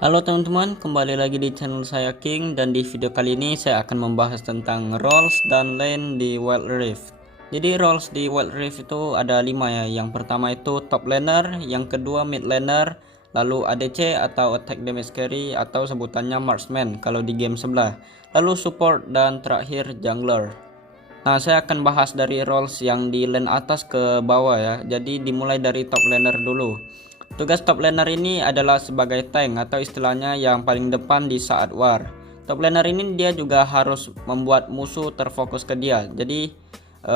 Halo teman-teman, kembali lagi di channel saya King, dan di video kali ini saya akan membahas tentang roles dan lane di Wild Rift. Jadi roles di Wild Rift itu ada 5 ya. Yang pertama itu top laner, yang kedua mid laner, lalu ADC atau attack damage carry atau sebutannya marksman kalau di game sebelah, lalu support, dan terakhir jungler. Nah, saya akan bahas dari roles yang di lane atas ke bawah ya. Jadi dimulai dari top laner dulu. Tugas top laner ini adalah sebagai tank atau istilahnya yang paling depan di saat war. Top laner ini dia juga harus membuat musuh terfokus ke dia. Jadi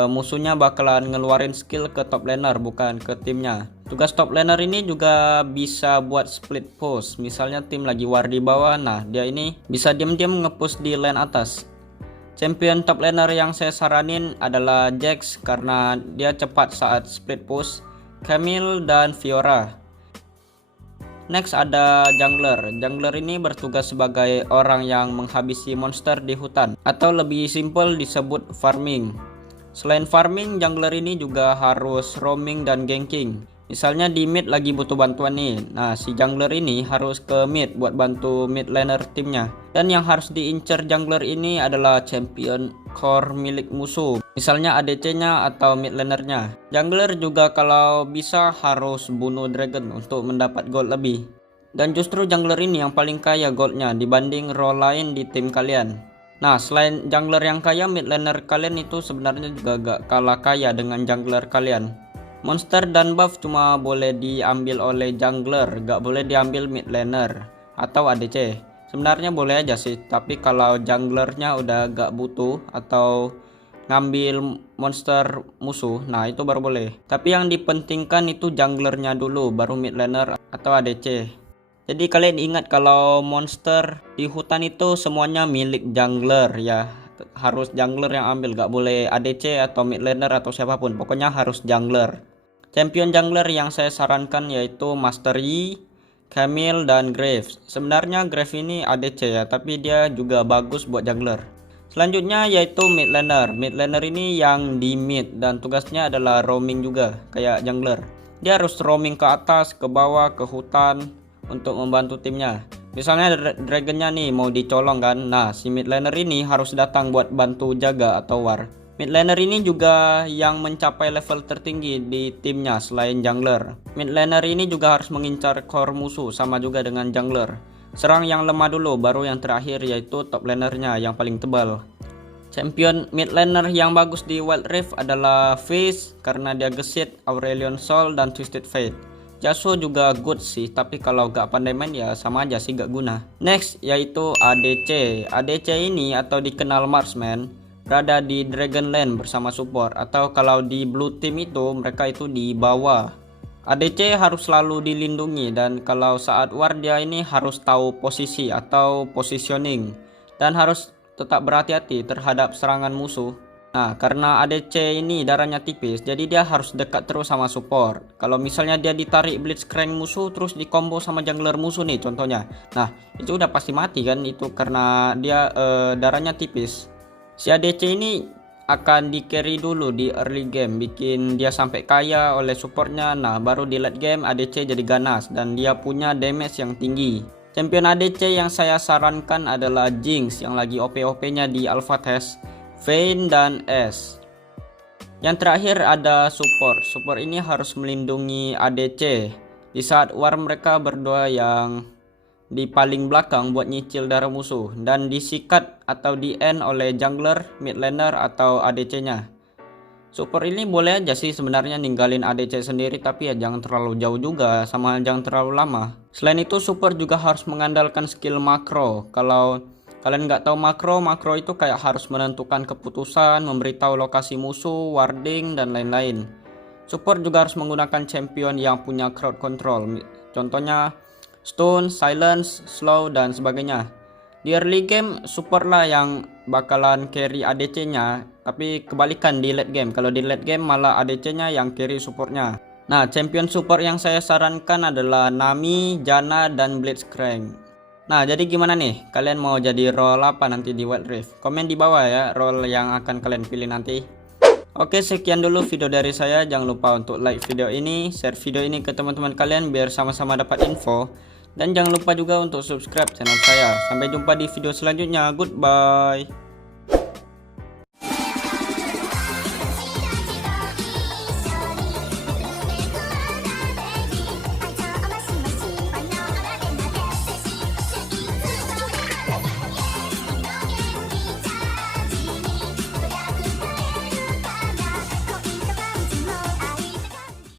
musuhnya bakalan ngeluarin skill ke top laner bukan ke timnya. Tugas top laner ini juga bisa buat split push. Misalnya tim lagi war di bawah, nah dia ini bisa diam-diam ngepush di lane atas. Champion top laner yang saya saranin adalah Jax karena dia cepat saat split push, Camille dan Fiora. Next ada jungler. Jungler ini bertugas sebagai orang yang menghabisi monster di hutan, atau lebih simpel disebut farming. Selain farming, jungler ini juga harus roaming dan ganking. Misalnya di mid lagi butuh bantuan nih. Nah, si jungler ini harus ke mid buat bantu mid laner timnya. Dan yang harus diincar jungler ini adalah champion core milik musuh. Misalnya ADC-nya atau mid lanernya. Jungler juga kalau bisa harus bunuh dragon untuk mendapat gold lebih. Dan justru jungler ini yang paling kaya goldnya dibanding role lain di tim kalian. Nah, selain jungler yang kaya, mid laner kalian itu sebenarnya juga gak kalah kaya dengan jungler kalian. Monster dan buff cuma boleh diambil oleh jungler, gak boleh diambil mid laner atau ADC. Sebenarnya boleh aja sih, tapi kalau junglernya udah gak butuh atau ngambil monster musuh, nah itu baru boleh. Tapi yang dipentingkan itu junglernya dulu, baru mid laner atau ADC. Jadi kalian ingat kalau monster di hutan itu semuanya milik jungler ya. Harus jungler yang ambil, gak boleh ADC atau mid laner atau siapapun, pokoknya harus jungler. Champion jungler yang saya sarankan yaitu Master Yi, Camille, dan Graves. Sebenarnya Graves ini ADC ya, tapi dia juga bagus buat jungler. Selanjutnya yaitu mid laner. Mid laner ini yang di mid dan tugasnya adalah roaming juga kayak jungler. Dia harus roaming ke atas, ke bawah, ke hutan untuk membantu timnya. Misalnya dragonnya nih mau dicolong kan. Nah, si mid laner ini harus datang buat bantu jaga atau war. Mid laner ini juga yang mencapai level tertinggi di timnya selain jungler. Mid laner ini juga harus mengincar core musuh sama juga dengan jungler. Serang yang lemah dulu, baru yang terakhir yaitu top lanernya yang paling tebal. Champion mid laner yang bagus di Wild Rift adalah Fizz karena dia gesit, Aurelion Sol, dan Twisted Fate. Yasuo juga good sih, tapi kalau gak pandai main ya sama aja sih gak guna. Next yaitu ADC. ADC ini atau dikenal marksman berada di Dragon Lane bersama support, atau kalau di blue team itu mereka itu di bawah. ADC harus selalu dilindungi, dan kalau saat war dia ini harus tahu posisi atau positioning dan harus tetap berhati-hati terhadap serangan musuh. Nah, karena ADC ini darahnya tipis, jadi dia harus dekat terus sama support. Kalau misalnya dia ditarik blitzcrank musuh terus di combo sama jungler musuh nih contohnya, nah itu udah pasti mati kan, itu karena dia darahnya tipis. Si ADC ini akan di carry dulu di early game, bikin dia sampai kaya oleh supportnya. Nah, baru di late game ADC jadi ganas dan dia punya damage yang tinggi. Champion ADC yang saya sarankan adalah Jinx yang lagi OP-OP-nya di Alpha Test, Vayne, dan S. Yang terakhir ada support. Support ini harus melindungi ADC di saat war mereka berdua yang di paling belakang buat nyicil darah musuh, dan disikat atau di end oleh jungler, mid laner, atau ADC-nya. Support ini boleh aja sih sebenarnya ninggalin ADC sendiri, tapi ya jangan terlalu jauh juga, sama jangan terlalu lama. Selain itu support juga harus mengandalkan skill makro. Kalau kalian nggak tahu makro itu kayak harus menentukan keputusan, memberitahu lokasi musuh, warding, dan lain-lain. Support juga harus menggunakan champion yang punya crowd control, contohnya stun, silence, slow, dan sebagainya. Di early game support lah yang bakalan carry ADC-nya, tapi kebalikan di late game. Kalau di late game malah ADC-nya yang carry supportnya. Nah, champion support yang saya sarankan adalah Nami, Janna, dan Blitzcrank. Nah, jadi gimana nih? Kalian mau jadi role apa nanti di Wild Rift? Komen di bawah ya role yang akan kalian pilih nanti. Oke, sekian dulu video dari saya. Jangan lupa untuk like video ini, share video ini ke teman-teman kalian biar sama-sama dapat info. Dan jangan lupa juga untuk subscribe channel saya. Sampai jumpa di video selanjutnya. Goodbye.